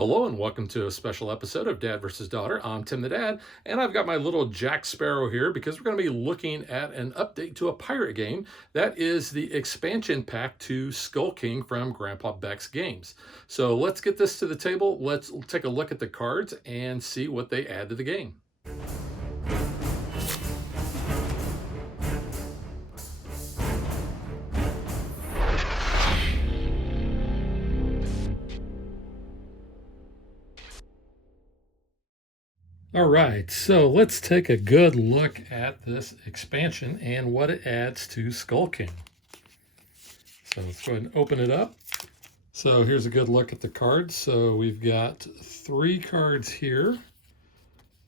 Hello and welcome to a special episode of Dad versus Daughter. I'm Tim the Dad, and I've got my little Jack Sparrow here because we're going to be looking at an update to a pirate game that is the expansion pack to Skull King from Grandpa Beck's Games. So let's get this to the table. Let's take a look at the cards and see what they add to the game. All right, so let's take a good look at this expansion and what it adds to Skull King. So let's go ahead and open it up. So here's a good look at the cards. So we've got 3 cards here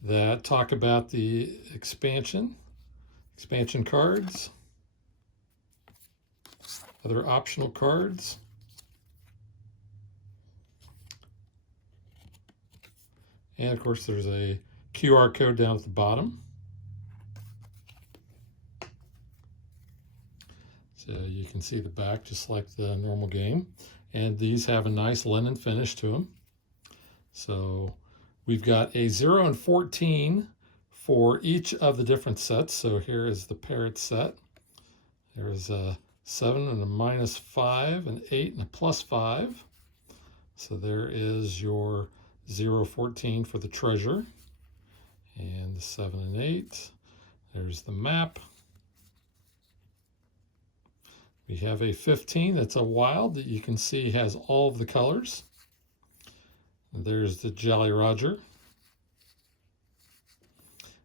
that talk about the expansion cards, other optional cards, and of course there's a QR code down at the bottom. So you can see the back just like the normal game. And these have a nice linen finish to them. So we've got a 0 and 14 for each of the different sets. So here is the parrot set. There's a 7 and a -5, an 8 and a +5. So there is your 0, 14 for the treasure. And the 7 and 8. There's the map. We have a 15 that's a wild that you can see has all of the colors. There's the Jolly Roger.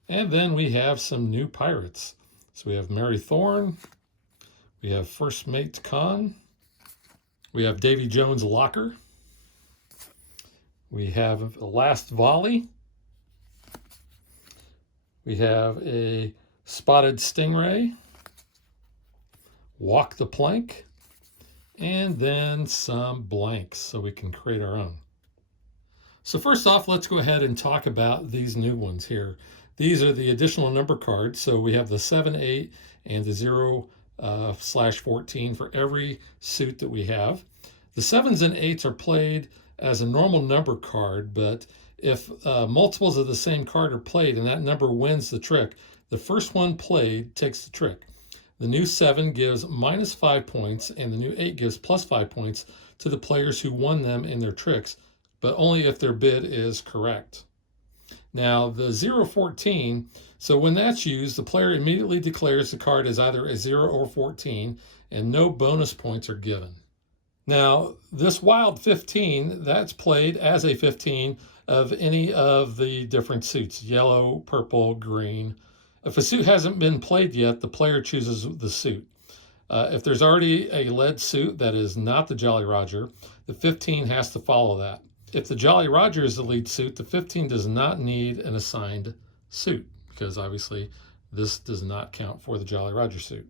And then we have some new pirates. So we have Mary Thorne. We have First Mate Con. We have Davy Jones Locker. We have the Last Volley. We have a Spotted Stingray, Walk the Plank, and then some blanks so we can create our own. So first off, let's go ahead and talk about these new ones here. These are the additional number cards. So we have the 7, 8, and the 0/14 for every suit that we have. The 7s and 8s are played as a normal number card, but if multiples of the same card are played and that number wins the trick, the first one played takes the trick. The new 7 gives -5 points and the new 8 gives +5 points to the players who won them in their tricks, but only if their bid is correct. Now the 0/14, so when that's used, the player immediately declares the card as either a 0 or 14 and no bonus points are given. Now this wild 15, that's played as a 15 of any of the different suits, yellow, purple, green. If a suit hasn't been played yet, the player chooses the suit. If there's already a lead suit that is not the Jolly Roger, the 15 has to follow that. If the Jolly Roger is the lead suit, the 15 does not need an assigned suit because obviously this does not count for the Jolly Roger suit.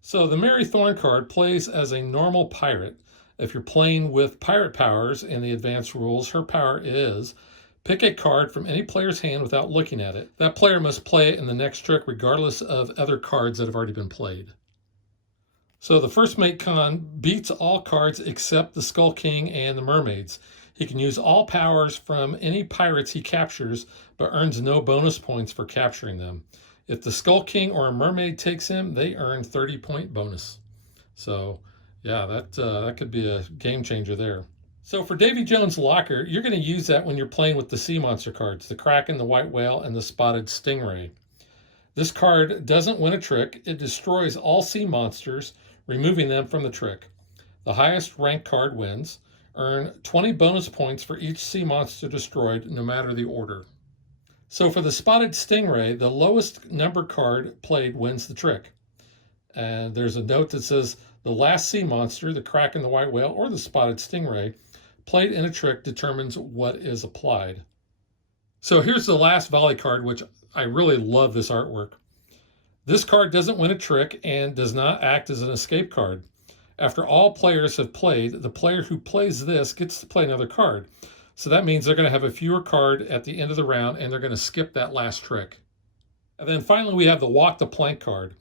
So the Mary Thorne card plays as a normal pirate. If you're playing with pirate powers in the advanced rules, her power is pick a card from any player's hand without looking at it. That player must play it in the next trick regardless of other cards that have already been played. So the First Mate Con beats all cards except the Skull King and the Mermaids. He can use all powers from any pirates he captures, but earns no bonus points for capturing them. If the Skull King or a mermaid takes him, they earn 30-point bonus. So yeah, that could be a game changer there. So for Davy Jones Locker, you're going to use that when you're playing with the sea monster cards, the Kraken, the White Whale, and the Spotted Stingray. This card doesn't win a trick. It destroys all sea monsters, removing them from the trick. The highest ranked card wins. Earn 20 bonus points for each sea monster destroyed, no matter the order. So for the Spotted Stingray, the lowest number card played wins the trick. And there's a note that says the last sea monster, the Kraken, the White Whale, or the Spotted Stingray, played in a trick determines what is applied. So here's the Last Volley card, which I really love this artwork. This card doesn't win a trick and does not act as an escape card. After all players have played, the player who plays this gets to play another card. So that means they're going to have a fewer card at the end of the round and they're going to skip that last trick. And then finally we have the Walk the Plank card.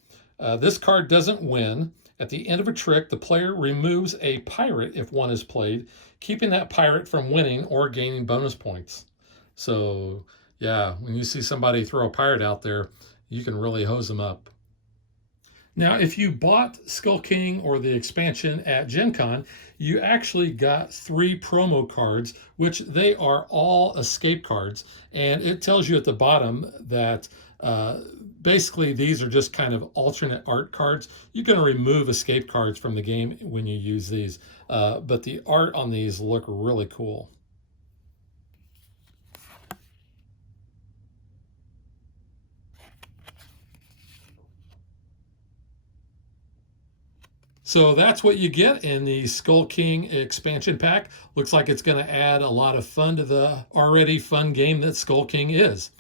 This card doesn't win At the end of a trick, the player removes a pirate if one is played, keeping that pirate from winning or gaining bonus points. So yeah, when you see somebody throw a pirate out there, you can really hose them up. Now, if you bought Skull King or the expansion at Gen Con, you actually got 3 promo cards, which they are all escape cards. And it tells you at the bottom that basically these are just kind of alternate art cards. You're going to remove escape cards from the game when you use these, but the art on these look really cool. So that's what you get in the Skull King expansion pack. Looks like it's going to add a lot of fun to the already fun game that Skull King is.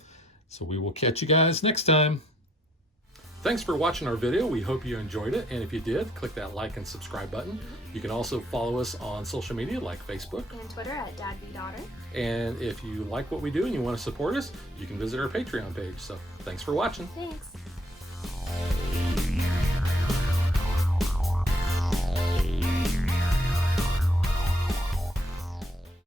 So we will catch you guys next time. Thanks for watching our video. We hope you enjoyed it. And if you did, click that like and subscribe button. You can also follow us on social media like Facebook and Twitter at DadBeDaughter. And if you like what we do and you want to support us, you can visit our Patreon page. So thanks for watching. Thanks.